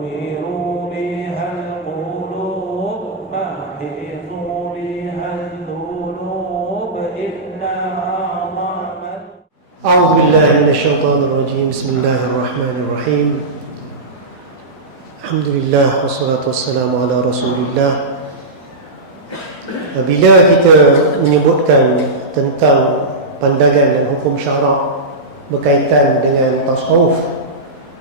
بها القلوب محيط بها الذنوب إلا أعظم. أعوذ بالله من الشيطان الرجيم. بسم الله الرحمن الرحيم. الحمد لله والصلاة والسلام على رسول الله. Bila kita menyebutkan tentang pandangan dan hukum syarak berkaitan dengan tasawuf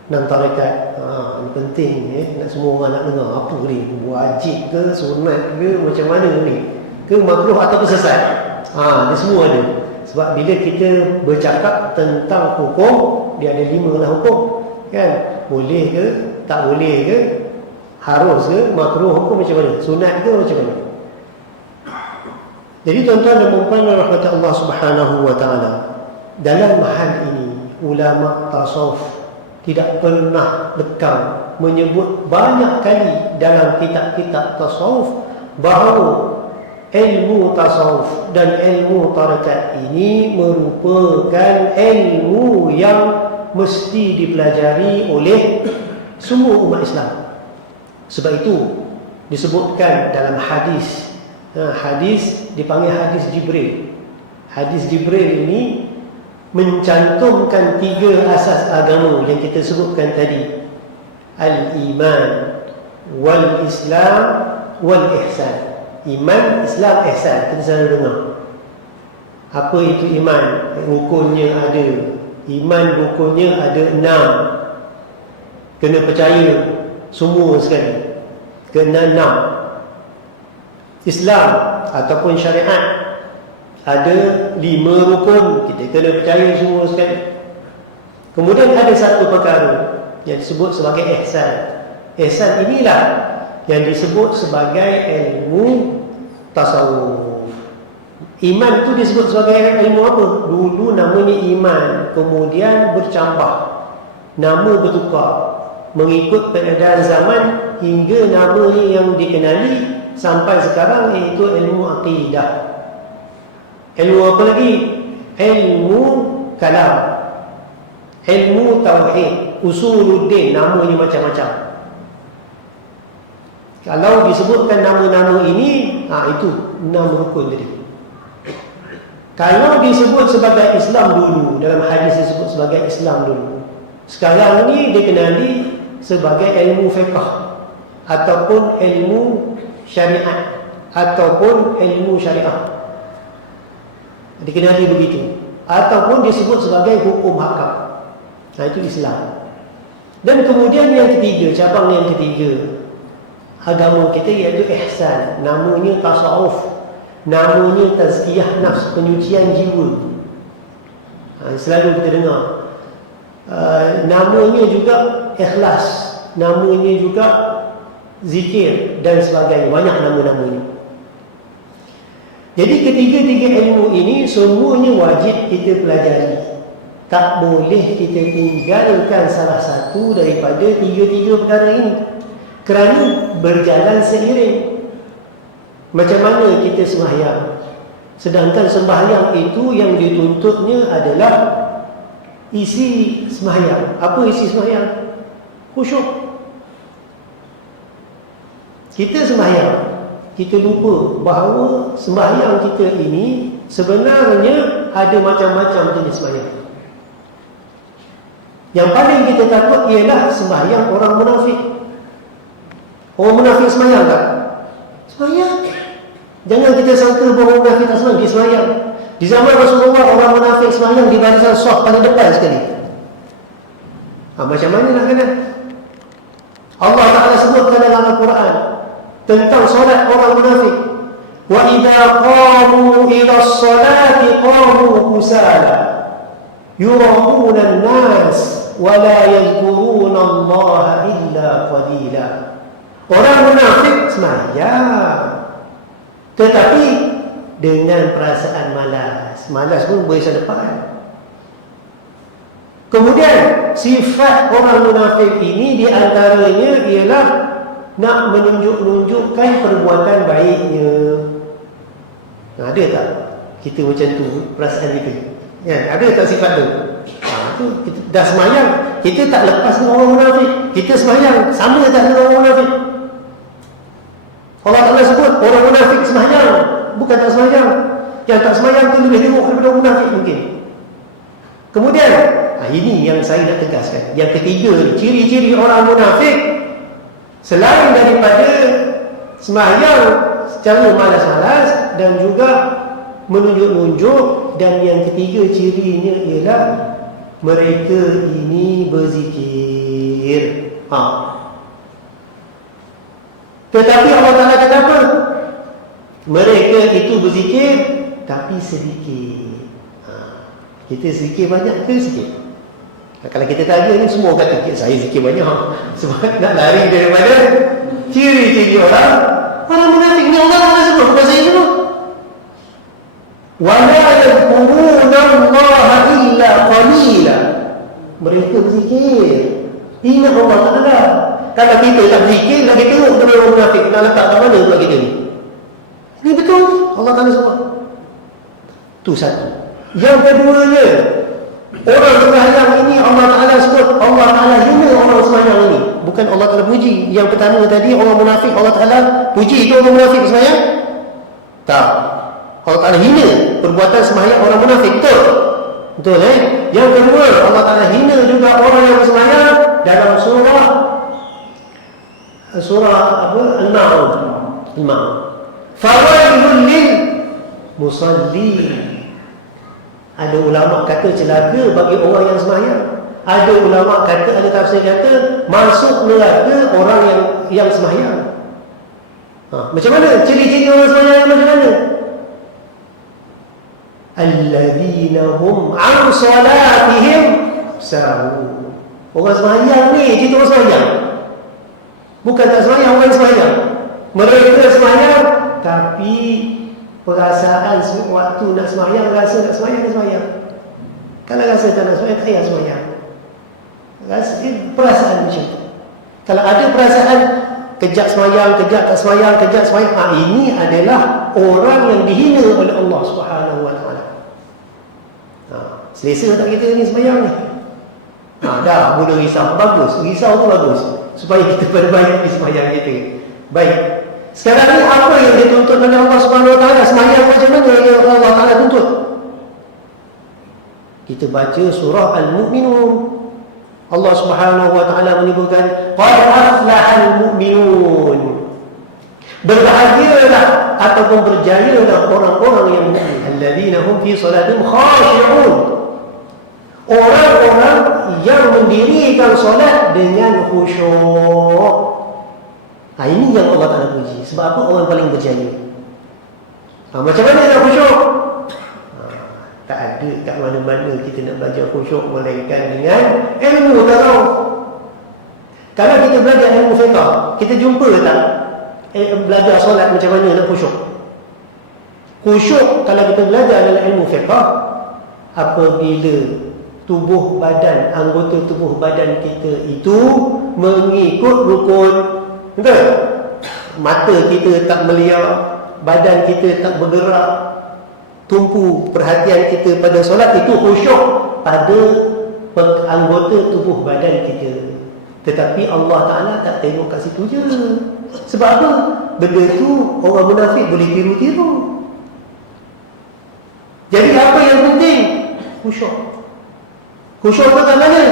dan tarekat, ini penting nak semua orang nak dengar. Apa ni? Wajib ke, sunat ke, macam mana ni? Ke makruh ataupun sesat? Dia semua ada. Sebab bila kita bercakap tentang hukum, dia ada 5 lah hukum, kan? Boleh ke, tak boleh ke, harus ke, makruh, hukum macam mana, sunat ke, macam mana. Jadi tuan-tuan dan puan-puan rahmat Allah Subhanahu wa taala, dalam hal ini ulama tasawuf tidak pernah lekang menyebut banyak kali dalam kitab-kitab tasawuf bahawa ilmu tasawuf dan ilmu tarekat ini merupakan ilmu yang mesti dipelajari oleh semua umat Islam. Sebab itu disebutkan dalam hadis, hadis dipanggil hadis Jibril. Hadis Jibril ini mencantumkan 3 asas agama yang kita sebutkan tadi: al-iman, wal-islam, wal-ihsan. Iman, Islam, ihsan. Kita selalu dengar. Apa itu iman? Rukunnya ada. Iman rukunnya ada 6. Kena percaya semua sekali. Kena 6. Islam ataupun syariat ada 5 rukun. Kita kena percaya semua sekali. Kemudian ada satu perkara yang disebut sebagai ihsan. Ihsan inilah yang disebut sebagai ilmu tasawuf. Iman itu disebut sebagai ilmu apa? Dulu namanya iman, kemudian bercambah, nama bertukar mengikut peredaran zaman hingga namanya yang dikenali sampai sekarang, iaitu ilmu akidah. Ilmu apa lagi? Ilmu kalam, ilmu tauhid, usuluddin, namanya macam-macam. Kalau disebutkan nama-nama ini, itu 6 rukun tadi. Kalau disebut sebagai Islam dulu, dalam hadis disebut sebagai Islam dulu. Sekarang ni dikenali sebagai ilmu fiqh ataupun ilmu syariat ataupun ilmu syariah. Dikenali begitu. Ataupun disebut sebagai hukum hakam. Itu Islam. Dan kemudian yang ketiga, cabang yang ketiga agama kita, iaitu ihsan. Namanya tasawuf, namanya tazkiyah nafs, penyucian jiwa. Selalu kita dengar. Namanya juga ikhlas, namanya juga zikir dan sebagainya. Banyak nama-nama ini. Jadi ketiga-tiga ilmu ini semuanya wajib kita pelajari. Tak boleh kita tinggalkan salah satu daripada 3 perkara ini, kerana berjalan seiring. Macam mana kita sembahyang, sedangkan sembahyang itu yang dituntutnya adalah isi sembahyang. Apa isi sembahyang? Khusyuk. Kita sembahyang, kita lupa bahawa sembahyang kita ini sebenarnya ada macam-macam jenis sembahyang. Yang paling kita takut ialah sembahyang orang munafik. Orang munafik sembahyang tak? Sembahyang. Jangan kita sangka bahawa munafik tak sembahyang. Dia sembahyang. Di zaman Rasulullah, orang munafik sembahyang di barisan saf paling depan sekali. Macam mana nak kena? Allah Ta'ala sebutkan dalam Al-Quran tentang solat orang munafik. Wa idza qamu ila as-salati qamu kusala yura'una an-nas wa la yadhkuruna Allah illa qalila. Orang munafik sembahyang, tetapi dengan perasaan malas. Malas pun barisan depan. Kemudian sifat orang munafik ini diantaranya ialah nak menunjuk-nunjukkan perbuatan baiknya. Ada tak kita macam tu perasaan kita? Ya, ada tak sifat tu? Tu kita dah semayang, kita tak lepas dengan orang munafik. Kita semayang sama tak dengan orang munafik. Allah Ta'ala sebut orang munafik semayang, bukan tak semayang. Yang tak semayang tu lebih teruk daripada orang munafik mungkin. Kemudian, ini yang saya nak tegaskan. Yang ketiga, ciri-ciri orang munafik selain daripada semayang secara malas-malas dan juga menunjuk-nunjuk, dan yang ketiga cirinya ialah mereka ini berzikir. Tetapi Allah Ta'ala kata apa? Mereka itu berzikir tapi sedikit. Kita zikir banyak ke sikit? Kalau kita tanya ni, semua kata saya zikir banyak. Sebab nak lari daripada ciri-ciri orang munafik. Ni Allah Ta'ala sebut, bukan saya sebut. وَلَا يَذْكُرُونَ اللَّهَ إِلَّا قَلِيلًا. Mereka berzikir, ingat Allah Ta'ala. Kalau kita tak berzikir, lagi teruk dengan orang munafik. Nak letak kat mana pula kita ni? Ini betul, Allah Ta'ala sebut. Itu satu. Yang keduanya, orang sembahyang ini Allah Ta'ala sebut, Allah Ta'ala hina orang sembahyang ini, bukan Allah Ta'ala puji. Yang pertama tadi, orang munafik, Allah Ta'ala puji itu orang munafik sembahyang? Tak. Allah Ta'ala hina perbuatan sembahyang orang munafik. Betul? Betul Yang kedua, Allah Ta'ala hina juga orang yang bersembahyang dalam surah Al-Ma'un. Fawailul lil musallin. Ada ulama kata celaka bagi orang yang sembahyang. Ada ulama kata, ada tafsir kata masuk neraka orang yang sembahyang. Macam mana ciri-ciri orang sembahyang macam mana? Alladzina hum an salatihim sahun. Orang sembahyang ni, cerita orang sembahyang. Bukan tak sembahyang, orang sembahyang. Mereka sembahyang tapi perasaan waktu nak sembahyang, rasa nak sembahyang, nak sembahyang. Kalau rasa tak nak sembahyang, tak payah sembahyang. Rasa perasaan macam tu. Kalau ada perasaan kejap sembahyang, kejap tak sembahyang, kejap sembahyang, ini adalah orang yang dihina oleh Allah Subhanahu Wa Taala. Selesa tak kita ni sembahyang ni? Dah mula risau. Bagus, risau tu bagus, supaya kita perbaiki sembahyang kita. Baik. Sekarang ni apa yang dituntut oleh Allah Subhanahu Wa Taala? Sembahyang macam mana yang Allah Taala tuntut? Kita baca surah Al-Mu'minun. Allah Subhanahu Wa Taala menyebutkan qad aflahal mu'minun. Berbahagialah ataupun berjayalah orang-orang yang mukmin. Alladzina hum fi salatihim khashi'un. Orang-orang yang mendirikan solat dengan khusyuk. Ini yang Allah Ta'ala puji. Sebab apa? Orang paling berjaya. Macam mana nak khusyuk? Tak ada kat mana-mana kita nak belajar khusyuk melainkan dengan ilmu tasawuf. Kalau kita belajar ilmu fiqh, kita jumpa tak belajar solat macam mana nak khusyuk? Khusyuk kalau kita belajar dalam ilmu fiqh, apabila tubuh badan, anggota tubuh badan kita itu mengikut rukun. Betul? Mata kita tak melihat, badan kita tak bergerak, tumpu perhatian kita pada solat, itu khusyuk pada anggota tubuh badan kita. Tetapi Allah Ta'ala tak tengok kat situ je. Sebab apa? Benda tu orang munafik boleh tiru-tiru. Jadi apa yang penting? Khusyuk. Khusyuk tu kat mana?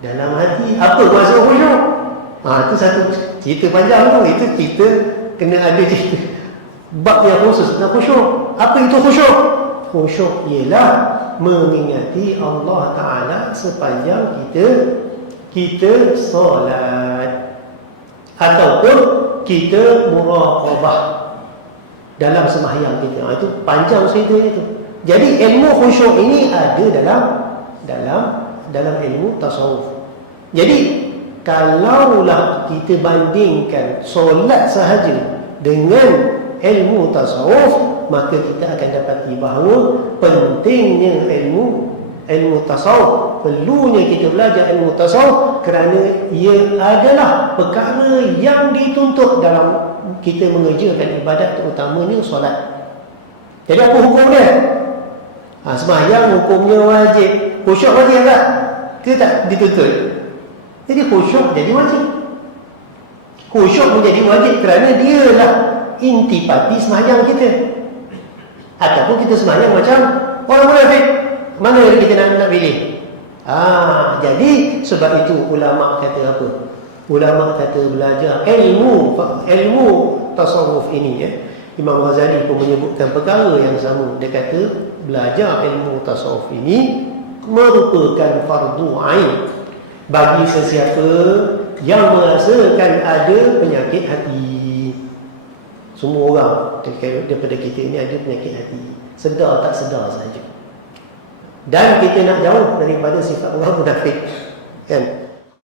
Dalam hati. Apa maksud khusyuk? Itu satu cerita panjang tu. Itu kita kena ada cerita bab yang khusus nak khusyuk. Apa itu khusyuk? Khusyuk ialah mengingati Allah Ta'ala sepanjang kita solat, ataupun kita muraqabah dalam sembahyang kita. Itu panjang cerita itu. Jadi ilmu khusyuk ini ada dalam ilmu tasawuf. Jadi kalaulah kita bandingkan solat sahaja dengan ilmu tasawuf, maka kita akan dapati bahawa pentingnya ilmu tasawuf, perlunya kita belajar ilmu tasawuf, kerana ia adalah perkara yang dituntut dalam kita mengerjakan ibadat, terutamanya solat. Jadi apa hukum dia? Sembahyang hukumnya wajib. Khusyuk wajib tak? Dia tak dituntut. Jadi khusyuk jadi wajib. Khusyuk menjadi wajib kerana dialah intipati sembahyang kita. Ataupun kita sembahyang macam orang munafik. Mana yang kita nak pilih? Jadi sebab itu ulama kata apa? Ulama kata belajar ilmu tasawuf ini Imam Ghazali pun menyebutkan perkara yang sama. Dia kata belajar ilmu tasawuf ini merupakan fardu ain bagi sesiapa yang merasakan ada penyakit hati. Semua orang daripada kita ini ada penyakit hati, sedar tak sedar saja. Dan kita nak jauh daripada sifat orang munafik, kan?